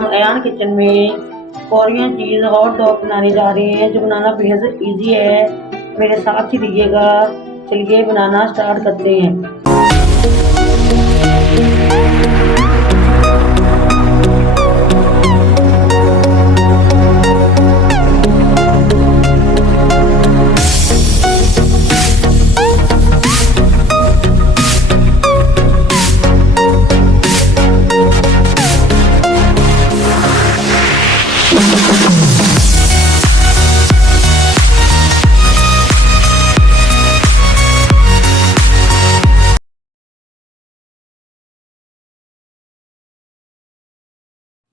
हम अयान किचन में कोरियन चीज़ hot dog बनाने जा रहे हैं जो बनाना बेहद इजी है। मेरे साथ ही रहिएगा। चलिए बनाना स्टार्ट करते हैं।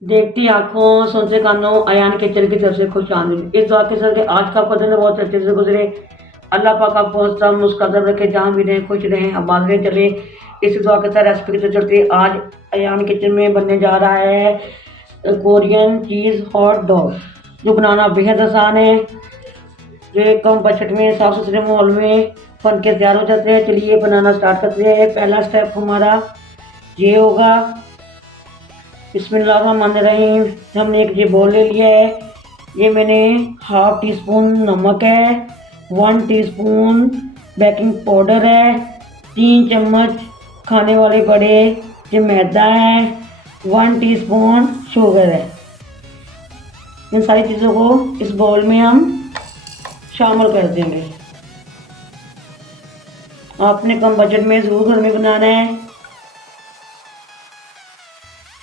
देखती आंखों सुनते कानों अयान किचन की तरफ से खुश आमदीद। इस दुआ के साथ कि आज का आपका दिन बहुत अच्छे से गुजरे। अल्लाह पाक आपको सब मुस्कदर रखे, जहाँ भी रहें खुश रहें, आबाद रहें। चले इस दुआ के साथ रेसिपी के चलते आज अयान किचन में बनने जा रहा है कोरियन चीज़ हॉट डॉग, जो बनाना बेहद आसान है। ये कम बजट में साफ सुथरे माहौल में बन के तैयार हो जाते हैं। चलिए बनाना स्टार्ट करते हैं। पहला स्टेप हमारा ये होगा, बिस्मिल्लाहिर्रहमानिर्रहीम। हमने एक ये बोल ले लिया है। ये मैंने हाफ टी स्पून नमक है, 1 टीस्पून बेकिंग पाउडर है, 3 चम्मच खाने वाले बड़े ये मैदा है, 1 टीस्पून शुगर है। इन सारी चीज़ों को इस बाउल में हम शामिल कर देंगे। आपने कम बजट में ज़रूर घर में बनाना है।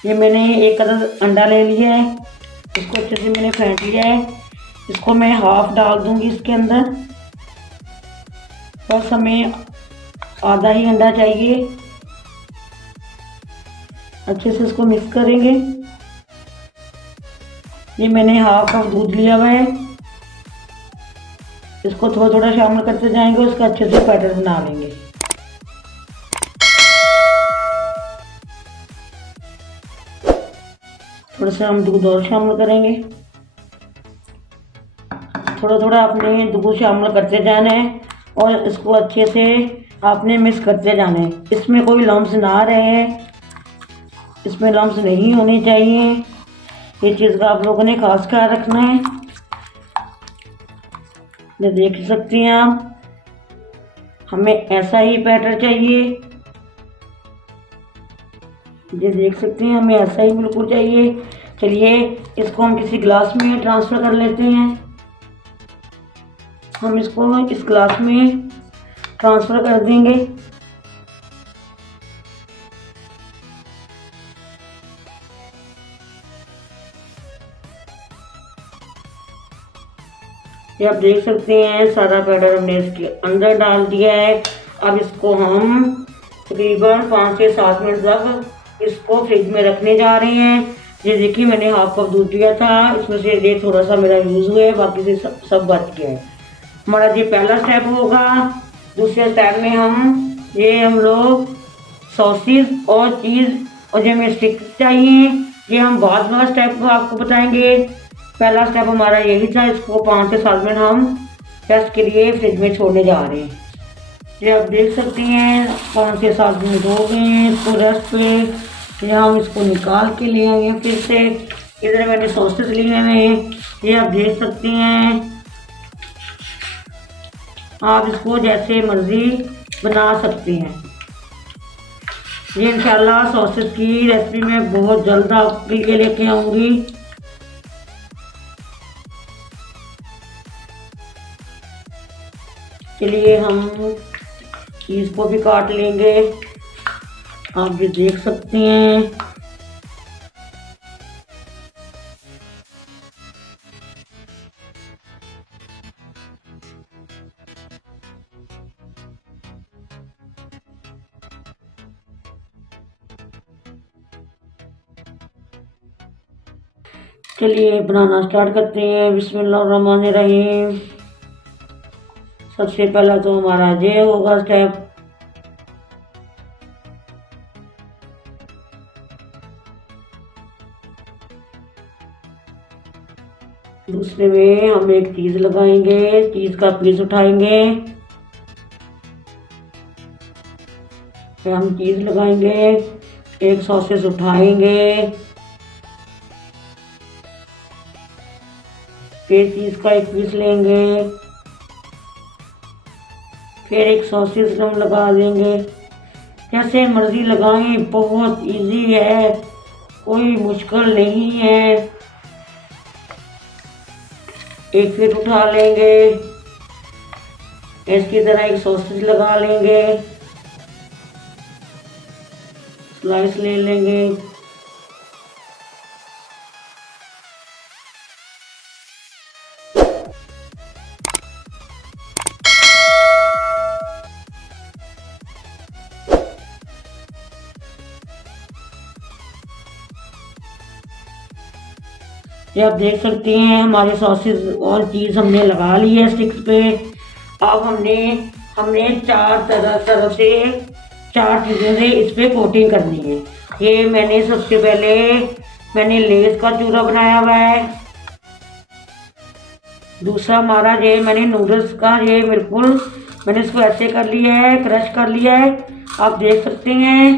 ये मैंने एक अदद अंडा ले लिया है, इसको अच्छे से मैंने फेंट लिया है। इसको मैं हाफ डाल दूंगी इसके अंदर, बस हमें आधा ही अंडा चाहिए। अच्छे से इसको मिक्स करेंगे। ये मैंने हाफ कप दूध लिया हुआ है, इसको थोड़ा थोड़ा शामिल करते जाएंगे, उसका अच्छे से बैटर बना लेंगे। थोड़ा सा हम दूध और शामिल करेंगे। थोड़ा थोड़ा आपने दूध शामिल करते जाना है और इसको अच्छे से आपने मिक्स करते जाना है। इसमें कोई लम्स ना रहे, इसमें लम्स नहीं होने चाहिए। ये चीज़ का आप लोगों ने खास ख्याल रखना है। ये देख सकती हैं आप, हमें ऐसा ही बैटर चाहिए। ये देख सकते हैं, हमें ऐसा ही बिल्कुल चाहिए। चलिए इसको हम किसी ग्लास में ट्रांसफ़र कर लेते हैं। हम इसको इस ग्लास में ट्रांसफ़र कर देंगे। ये आप देख सकते हैं सारा बैटर हमने इसके अंदर डाल दिया है। अब इसको हम तकरीबन 5 से 7 मिनट तक इसको फ्रिज में रखने जा रहे हैं। ये देखिए मैंने हाफ कप दूध लिया था, इसमें से ये थोड़ा सा मेरा यूज़ हुआ है, बाकी से सब बच गया है। हमारा ये पहला स्टेप होगा। दूसरे स्टेप में हम लोग सॉसेज और चीज़ और जो हमें स्टिक चाहिए, ये हम बाद वाला स्टेप आपको बताएंगे। पहला स्टेप हमारा यही था। इसको 5 से 7 मिनट हम टेस्ट के लिए फ्रिज में छोड़ने जा रहे हैं। ये आप देख सकते हैं 5 से 7 मिनट हो गए हैं इसको रेस्ट पे। ये हम इसको निकाल के ले आए हैं फिर से। इधर मैंने सॉसेस लिए हुए हैं, ये आप देख सकते हैं। आप इसको जैसे मर्जी बना सकते हैं। ये इंशाल्लाह सॉसेस की रेसिपी मैं बहुत जल्द आपके लिए लेके आऊँगी। चलिए हम चीज़ को भी काट लेंगे। आप ये देख सकते हैं। चलिए बनाना स्टार्ट करते हैं। बिस्मिल्लाहिर्रहमानिर्रहीम। सबसे पहला तो हमारा ये होगा स्टेप। दूसरे में हम एक चीज़ लगाएंगे, चीज़ का पीस उठाएंगे, फिर हम चीज़ लगाएंगे, एक सॉसेस उठाएंगे, फिर चीज़ का एक पीस लेंगे, फिर एक सॉसेज हम लगा देंगे। जैसे मर्जी लगाएं, बहुत इजी है, कोई मुश्किल नहीं है। एक फिर उठा लेंगे, इसकी तरह एक सॉसेज लगा लेंगे, स्लाइस ले लेंगे। ये आप देख सकते हैं हमारे सॉसेज और चीज़ हमने लगा ली है स्टिक्स पे। अब हमने हमने चार तरह से चार चीज़ों से इस पे कोटिंग करनी है। ये मैंने सबसे पहले लेस का चूरा बनाया हुआ है। दूसरा हमारा ये मैंने नूडल्स का, ये बिल्कुल मैंने इसको ऐसे कर लिया है, क्रश कर लिया है, आप देख सकते हैं।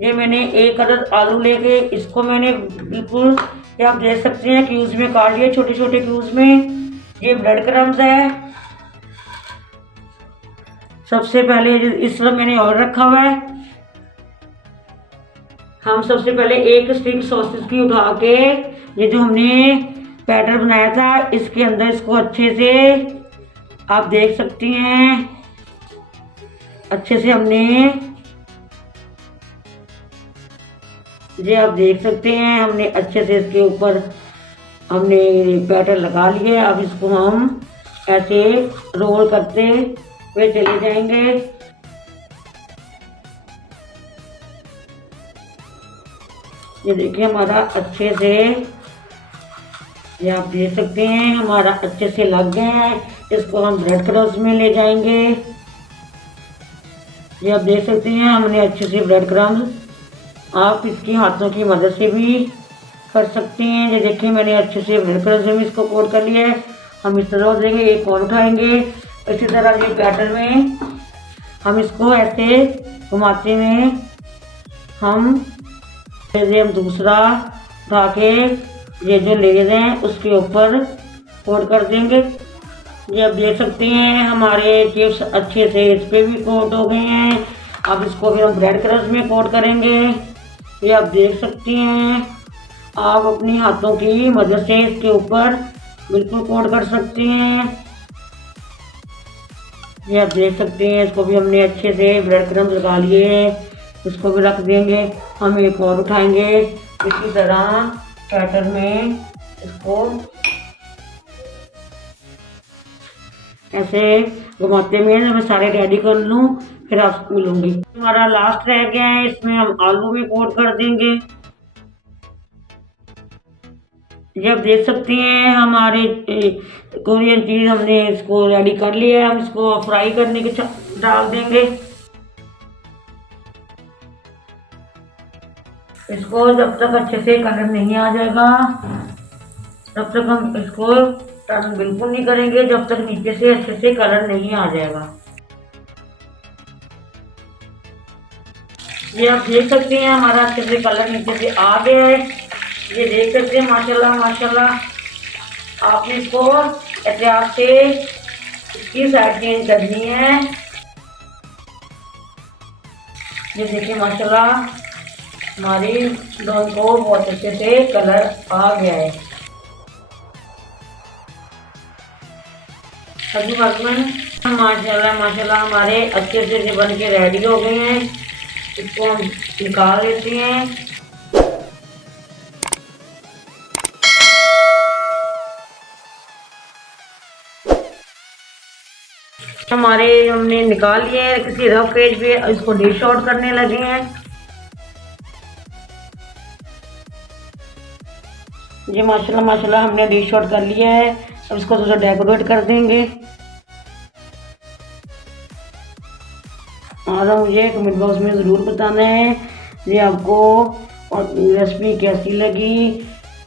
ये मैंने एक अदद आलू लेके इसको मैंने बिल्कुल, ये आप देख सकते हैं, क्यूब्स में काट लिए, छोटे छोटे क्यूब्स में। ये ब्रेड क्रम्स है। सबसे पहले इस तरह मैंने और रखा हुआ है। हम सबसे पहले एक स्टिक सॉसेस की उठा के, ये जो हमने बैटर बनाया था इसके अंदर इसको अच्छे से, आप देख सकती हैं, अच्छे से हमने, ये आप देख सकते हैं, हमने अच्छे से इसके ऊपर हमने बैटर लगा लिए। अब इसको हम ऐसे रोल करते हुए चले जाएंगे। ये देखिए हमारा अच्छे से, ये आप देख सकते हैं हमारा अच्छे से लग गया है। इसको हम ब्रेड क्रम्स में ले जाएंगे। ये आप देख सकते हैं हमने अच्छे से ब्रेड क्रम्स, आप इसकी हाथों की मदद से भी कर सकते हैं। ये देखिए मैंने अच्छे से ब्रेड क्रम्स में इसको कोट कर लिया है। हम इस तरह देंगे, एक और उठाएंगे, इसी तरह ये बैटर में हम इसको ऐसे घुमाते हुए हम दूसरा उठा के ये जो लेयर हैं उसके ऊपर कोट कर देंगे। ये आप देख सकते हैं हमारे चिप्स अच्छे से इस पे भी कोट हो गए हैं। अब इसको फिर हम ब्रेड क्रम्स में कोट करेंगे। ये आप देख सकती हैं, आप अपनी हाथों की मदद से इसके ऊपर बिल्कुल कोट कर सकती हैं। ये आप देख सकते हैं, इसको भी हमने अच्छे से ब्रेड क्रम्स लगा लिए हैं, इसको भी रख देंगे। हम एक और उठाएंगे, इसी तरह बैटर में इसको ऐसे घुमाते हुए मैं सारे रेडी कर लूँ, फिर आपको मिलूंगी। हमारा लास्ट रह गया है, इसमें हम आलू भी कोट कर देंगे। ये आप देख सकते हैं हमारे कोरियन चीज़ हमने इसको रेडी कर लिया है। हम इसको फ्राई करने के डाल देंगे। इसको जब तक अच्छे से कलर नहीं आ जाएगा तब तक हम इसको टर्न बिल्कुल नहीं करेंगे, जब तक नीचे से अच्छे से कलर नहीं आ जाएगा। ये आप देख सकते हैं हमारा अच्छे से कलर नीचे से आ गया है। ये देख सकते हैं माशाल्लाह माशाल्लाह। आपने इसको एहतियात से इसकी साइड चेंज करनी है। ये देखिए माशाल्लाह हमारी डोन को बहुत अच्छे से कलर आ गया है। सभी वर्कमैन माशाल्लाह माशाल्लाह हमारे अच्छे से बन के रेडी हो गए हैं। इसको हम निकाल लेते हैं। हमारे हमने निकाल लिए हैं किसी रफ पेज पे, इसको डिश आउट करने लगे हैं। ये माशाल्लाह माशाल्लाह हमने डिश आउट कर लिया है। अब इसको थोड़ा डेकोरेट कर देंगे। और मुझे कमेंट बॉक्स में ज़रूर बताना है ये आपको और रेसिपी कैसी लगी।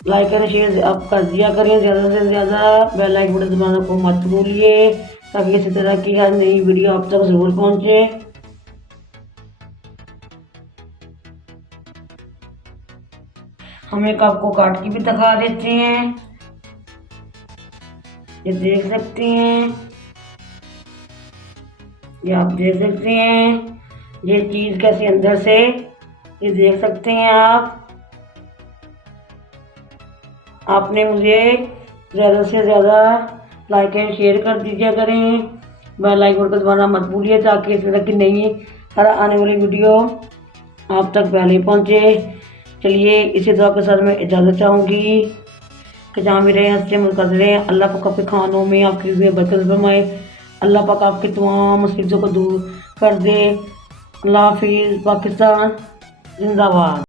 लाइक एंड शेयर आप कर दिया करें, ज़्यादा से ज़्यादा बेल आइकन बटन दबाना को मत भूलिए, ताकि इसी तरह की हर नई वीडियो आप तक ज़रूर पहुंचे। हम एक आपको काट के भी दिखा देते हैं। ये देख सकते हैं, ये आप देख सकते हैं ये चीज़ कैसे अंदर से, ये देख सकते हैं आप। आपने मुझे ज़्यादा से ज़्यादा लाइक एंड शेयर कर दीजिए करें, बेल आइकन को दबाना मत भूलिए ताकि इस तरह की नई हर आने वाली वीडियो आप तक पहले पहुंचे। चलिए इसी दुआ के साथ मैं इजाज़त चाहूँगी कि जहाँ भी रहें हंसते मुस्कुराते रहें। अल्लाह पाक आपके खानों में आपकी रिज़्क़ में बरकत फरमाए। अल्लाह पाक आपकी तमाम मुसीबतों को दूर कर दे। अल्लाह हाफिज़। पाकिस्तान जिंदाबाद।